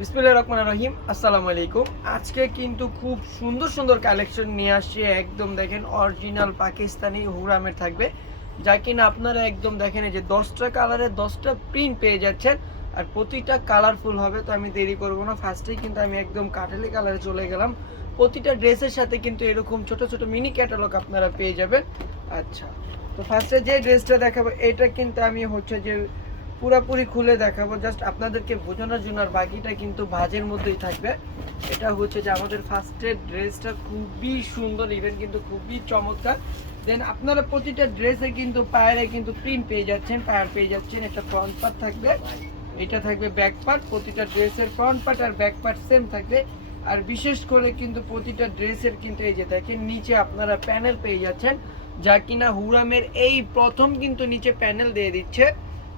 বিসমিল্লাহির রহমানির রহিম। আসসালামু আলাইকুম। আজকে কিন্তু খুব সুন্দর সুন্দর কালেকশন নিয়ে আসছি। একদম দেখেন অরিজিনাল পাকিস্তানি হুরামের থাকবে, যা কিনা আপনারা একদম দেখেন এই যে 10টা কালারে 10টা প্রিন্ট পেয়ে যাচ্ছেন, আর প্রতিটা কালারফুল হবে। তো আমি দেরি করব না, ফার্স্টেই কিন্তু আমি একদম কাঠালি কালারে চলে গেলাম। প্রতিটা ড্রেসের সাথে কিন্তু এরকম ছোট ছোট মিনি ক্যাটালগ আপনারা পেয়ে যাবেন। আচ্ছা, তো ফার্স্টে যে ড্রেসটা দেখাবো এটা কিন্তু আমি হচ্ছে যে পুরাপুরি খুলে দেখাবো জাস্ট আপনাদেরকে বোঝানোর জন্য, আর বাকিটা কিন্তু ভাজের মধ্যেই থাকবে। এটা হচ্ছে যে আমাদের ফার্স্টের ড্রেসটা খুবই সুন্দর, ইভেন কিন্তু খুবই চমৎকার। দেন আপনারা প্রতিটা ড্রেসে কিন্তু পায়েরে কিন্তু প্রিন্ট পেয়ে যাচ্ছেন, পায়ের পেয়ে যাচ্ছেন। একটা ফ্রন্ট পার্ট থাকবে, এটা থাকবে ব্যাক পার্ট। প্রতিটা ড্রেসের ফ্রন্ট পার্ট আর ব্যাক পার্ট সেম থাকবে। আর বিশেষ করে কিন্তু প্রতিটা ড্রেসের কিন্তু এই যে দেখেন নিচে আপনারা প্যানেল পেয়ে যাচ্ছেন, যা কিনা হুরামের এই প্রথম কিন্তু নিচে প্যানেল দিয়ে দিচ্ছে।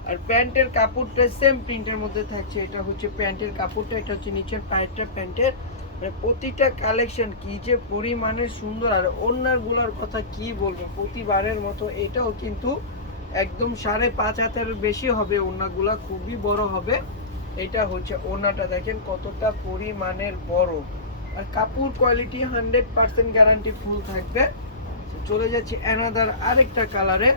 আর প্যান্টের কাপড়টা সেম প্রিন্টের মধ্যে থাকছে। এটা হচ্ছে প্যান্টের কাপড়টা, এটা হচ্ছে নিচের পায়েরটা প্যান্টের। মানে প্রতিটা কালেকশন কি যে পরিমাণের সুন্দর, আর ওড়নাগুলোর কথা কি বলবো, প্রতিবারের মতো এটাও কিন্তু একদম 5.5 হাতের বেশি হবে ওড়নাগুলা, খুবই বড় হবে। এটা হচ্ছে ওড়নাটা দেখেন কতটা পরিমাণের বড়, আর কাপড় কোয়ালিটি 100% গ্যারান্টি ফুল থাকবে। চলে যাচ্ছে অ্যানাদার আরেকটা কালারে।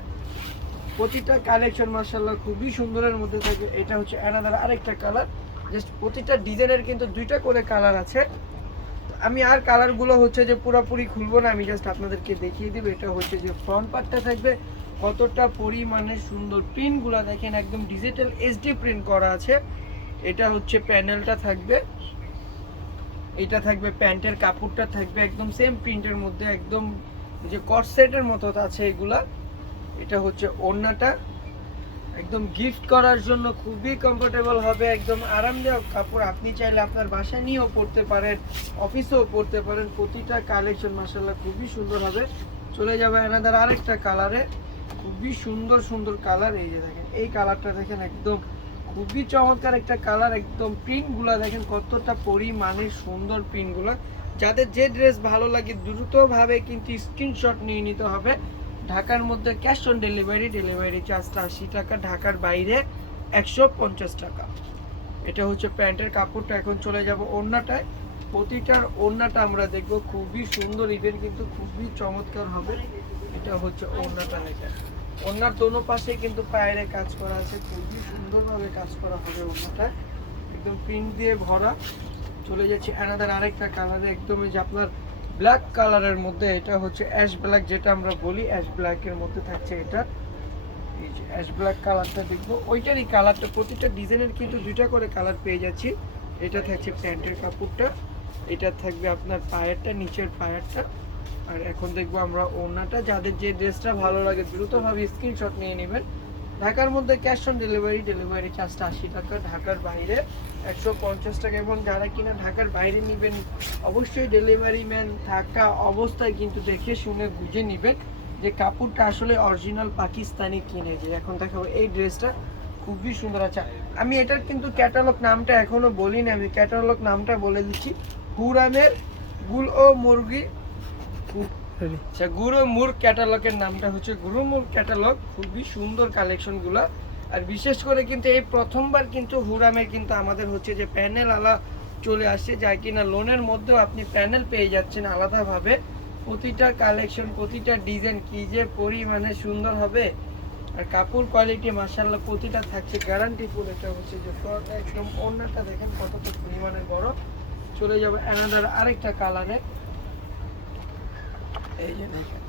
প্রতিটা কালেকশন মাশাআল্লাহ খুবই সুন্দরের মধ্যে থাকে। এটা হচ্ছে অ্যানাদার আরেকটা কালার। জাস্ট প্রতিটা ডিজাইনের কিন্তু দুইটা করে কালার আছে। আমি আর কালারগুলো হচ্ছে যে পুরোপুরি খুলবো না, আমি জাস্ট আপনাদেরকে দেখিয়ে দিব। এটা হচ্ছে যে ফ্রন্ট পার্টটা থাকবে কতটা পরিমাণে সুন্দর, প্রিন্টগুলো দেখেন একদম ডিজিটাল এইচডি প্রিন্ট করা আছে। এটা হচ্ছে প্যানেলটা থাকবে, এটা থাকবে প্যান্টের কাপড়টা থাকবে একদম সেম প্রিন্টের মধ্যে, একদম যে কটসেটের মতো আছে এগুলা। এটা হচ্ছে ওড়নাটা, একদম গিফট করার জন্য খুবই কমফোর্টেবল হবে, একদম আরামদায়ক কাপড়। আপনি চাইলে আপনার বাসায় নিয়েও পরতে পারেন, অফিসেও পরতে পারেন। প্রতিটা কালেকশন মাশাআল্লাহ খুবই সুন্দর হবে। চলে যাবে এনাদের আরেকটা কালারে, খুবই সুন্দর সুন্দর কালার। এই যে দেখেন এই কালারটা দেখেন একদম খুবই চমৎকার একটা কালার। একদম প্রিন্টগুলো দেখেন কতটা পরিমাণে সুন্দর প্রিন্টগুলো। যাদের যে ড্রেস ভালো লাগে দ্রুতভাবে কিন্তু স্ক্রিনশট নিয়ে নিতে হবে। ঢাকার মধ্যে ক্যাশ অন ডেলিভারি, ডেলিভারি চার্জটা 80 টাকা, ঢাকার বাইরে 150 টাকা। এটা হচ্ছে প্যান্টের কাপড়টা। এখন চলে যাব ওড়নাটায়। প্রতিটার ওড়নাটা আমরা দেখব খুবই সুন্দর, ইভেন কিন্তু খুবই চমৎকার হবে। এটা হচ্ছে ওড়নাটা দেখেন, ওড়নার দোনো পাশে কিন্তু পায়েরে কাজ করা আছে, খুবই সুন্দরভাবে কাজ করা হবে ওড়নাটা, একদম প্রিন্ট দিয়ে ভরা। চলে যাচ্ছে অ্যানাদার আরেকটা কালারে, একদম এই যে আপনার ব্ল্যাক কালারের মধ্যে। এটা হচ্ছে অ্যাশ ব্ল্যাক, যেটা আমরা বলি অ্যাশ ব্ল্যাকের মধ্যে থাকছে এটা। এই যে অ্যাশ ব্ল্যাক কালারটা দেখবো, ওইটারই কালারটা। প্রতিটা ডিজাইনের কিন্তু দুইটা করে কালার পেয়ে যাচ্ছি। এটা থাকছে প্যান্টের কাপড়টা, এটা থাকবে আপনার পায়েরটা, নিচের পায়েরটা। আর এখন দেখবো আমরা ওড়নাটা। যাদের যে ড্রেসটা ভালো লাগে দ্রুতভাবে স্ক্রিনশট নিয়ে নেবেন। ঢাকার মধ্যে ক্যাশ অন ডেলিভারি, ডেলিভারি চার্জটা 80 টাকা, ঢাকার বাইরে 150 টাকা। এবং যারা কিনা ঢাকার বাইরে নেবেন অবশ্যই ডেলিভারি ম্যান থাকা অবস্থায় কিন্তু দেখে শুনে বুঝে নেবেন যে কাপড়টা আসলে অরিজিনাল পাকিস্তানি কিনে। যে এখন দেখাবো এই ড্রেসটা খুবই সুন্দর আছে। আমি এটার কিন্তু ক্যাটালগ নামটা এখনো বলিনি, আমি ক্যাটালগ নামটা বলে দিচ্ছি। হুরামের গুল ও মুরগি, আচ্ছা গুরু মুর ক্যাটালগের নামটা হচ্ছে গুরু মুর ক্যাটালগ। খুবই সুন্দর কালেকশনগুলো। আর বিশেষ করে কিন্তু এই প্রথমবার কিন্তু হুরামের কিন্তু আমাদের হচ্ছে যে প্যানেল আলা চলে আসছে, যা কিনা লোনের মধ্যেও আপনি প্যানেল পেয়ে যাচ্ছেন আলাদাভাবে। প্রতিটা কালেকশন প্রতিটা ডিজাইন কি যে পরিমাণে সুন্দর হবে, আর কাপড় কোয়ালিটি মাশাআল্লাহ প্রতিটা থাকছে গ্যারান্টি ফুল। এটা হচ্ছে যে একদম ওড়নাটা দেখেন কতটা পরিমাণে বড়। চলে যাবে অ্যানাদার আরেকটা কালারে। এই যে দেখেন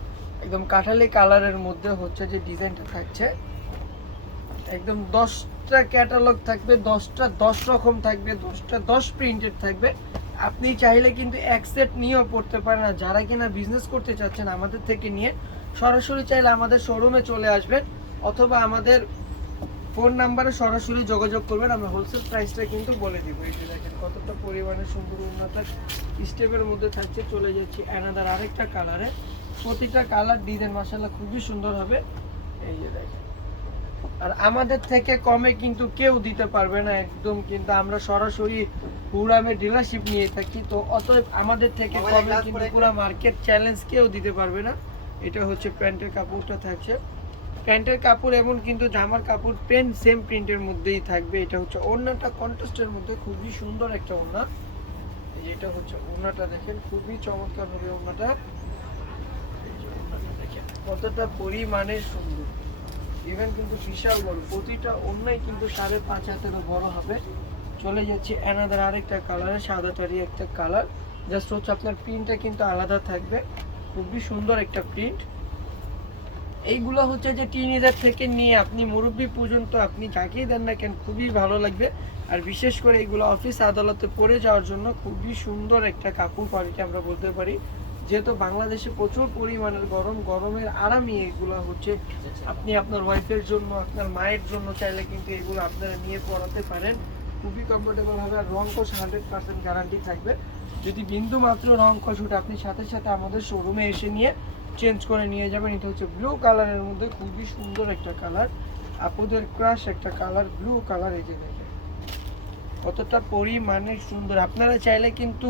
একদম কাঠালি কালারের মধ্যে হচ্ছে যে ডিজাইনটা থাকছে, একদম 10টা ক্যাটালগ থাকবে, 10টা 10 রকম থাকবে, 10টা 10 প্রিন্টেড থাকবে। আপনি চাইলে কিন্তু এক সেট নিয়েও পড়তে পারেন। আর যারা কিনা বিজনেস করতে চাচ্ছেন আমাদের থেকে নিয়ে, সরাসরি চাইলে আমাদের শোরুমে চলে আসবেন, অথবা আমাদের ফোন নাম্বারে সরাসরি যোগাযোগ করবেন, আমরা হোলসেল প্রাইসটা কিন্তু বলে দিব। এই যে দেখেন কতটা পরিমাণে সুন্দর উন্নত স্টেপের মধ্যে থাকছে। চলে যাচ্ছি অ্যানাদার আরেকটা কালারে। প্রতিটা কালার ডিজাইন মাশাআল্লাহ খুবই সুন্দর হবে। এই যে দেখেন, আর আমাদের থেকে কমে কিন্তু কেউ দিতে পারবে না একদম, কিন্তু আমরা সরাসরি হুরামের ডিলারশিপ নিয়ে থাকি। তো অতএব আমাদের থেকে কমে কিন্তু পুরো মার্কেট চ্যালেঞ্জ কেউ দিতে পারবে না। এটা হচ্ছে প্যান্টের কাপড়টা থাকছে, প্যান্টের কাপড় এবং কিন্তু জামার কাপড় প্যান্ট সেম প্রিন্টের মধ্যেই থাকবে। এটা হচ্ছে ওড়নাটা কন্ট্রাস্টের মধ্যে খুবই সুন্দর একটা ওড়না। এটা হচ্ছে ওড়নাটা দেখেন, খুবই চমৎকার হবে ওড়নাটা। এই যে ওড়নাটা দেখেন কতটা পরিমাণে সুন্দর, ইভেন কিন্তু বিশাল বড়, প্রতিটা ওড়নাই কিন্তু 5.5 হাতেরও বড় হবে। চলে যাচ্ছে অ্যানাদার আরেকটা কালারে, সাদাটারই একটা কালার, জাস্ট হচ্ছে আপনার প্রিন্টটা কিন্তু আলাদা থাকবে, খুবই সুন্দর একটা প্রিন্ট। এইগুলো হচ্ছে যে টিনেজার থেকে নিয়ে আপনি মুরব্বি পর্যন্ত আপনি যাকেই দেন না কেন খুবই ভালো লাগবে। আর বিশেষ করে এগুলো অফিস আদালতে পরে যাওয়ার জন্য খুবই সুন্দর একটা কাপড় কোয়ালিটি আমরা বলতে পারি। যেহেতু বাংলাদেশে প্রচুর পরিমাণের গরম, গরমের আরামই এগুলো হচ্ছে। আপনি আপনার ওয়াইফের জন্য, আপনার মায়ের জন্য চাইলে কিন্তু এগুলো আপনারা নিয়ে পরাতে পারেন, খুবই কমফোর্টেবল হবে। আর রং কষ 100% গ্যারান্টি থাকবে। যদি বিন্দু মাত্র রং কষ উঠে আপনি সাথে সাথে আমাদের শোরুমে এসে নিয়ে চেঞ্জ করে নিয়ে যাবেন। এটা হচ্ছে ব্লু কালারের মধ্যে খুবই সুন্দর একটা কালার, আপুদের ক্রাশ একটা কালার, ব্লু কালার। এই যে দেখেন কতটা পরিমাণে সুন্দর। আপনারা চাইলে কিন্তু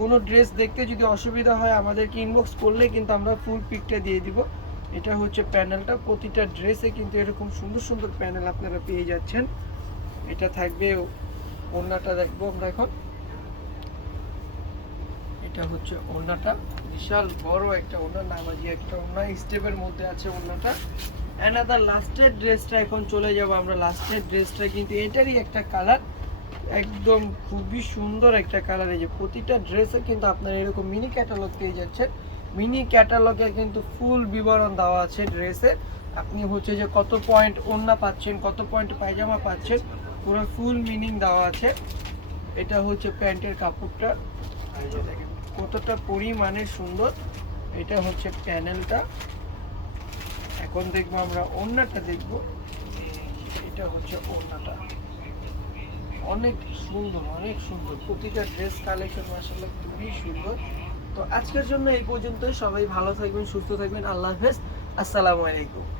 কোনো ড্রেস দেখতে যদি অসুবিধা হয় আমাদেরকে ইনবক্স করলে কিন্তু আমরা ফুল পিকটা দিয়ে দিব। এটা হচ্ছে প্যানেলটা, প্রতিটা ড্রেসে কিন্তু এরকম সুন্দর সুন্দর প্যানেল আপনারা পেয়ে যাচ্ছেন। এটা থাকবে ওড়নাটা, দেখবো আমরা এখন। এটা হচ্ছে ওড়নাটা, বিশাল বড় একটা ওড়না, নামাজি একটা ওড়না, স্টেপের মধ্যে আছে ওড়নাটা। অ্যানাদার লাস্টের ড্রেসটা এখন চলে যাব আমরা। লাস্টের ড্রেসটা কিন্তু এটারই একটা কালার, একদম খুবই সুন্দর একটা কালার। এই যে প্রতিটা ড্রেসে কিন্তু আপনার এরকম মিনি ক্যাটালগ পেয়ে যাচ্ছেন। মিনি ক্যাটালগে কিন্তু ফুল বিবরণ দেওয়া আছে ড্রেসে। আপনি হচ্ছে যে কত পয়েন্ট ওড়না পাচ্ছেন, কত পয়েন্ট পায়জামা পাচ্ছেন, পুরো ফুল মিনিং দেওয়া আছে। এটা হচ্ছে প্যান্টের কাপড়টা, এই যে দেখেন কতটা পরিমাণে সুন্দর। এটা হচ্ছে প্যানেলটা। এখন দেখবো আমরা ওড়নাটা দেখবো। এটা হচ্ছে ওড়নাটা, অনেক সুন্দর, অনেক সুন্দর। প্রতিটা ড্রেস কালেকশন মাশাআল্লাহ খুবই সুন্দর। তো আজকের জন্য এই পর্যন্তই। সবাই ভালো থাকবেন, সুস্থ থাকবেন। আল্লাহ হাফেজ, আসসালামু আলাইকুম।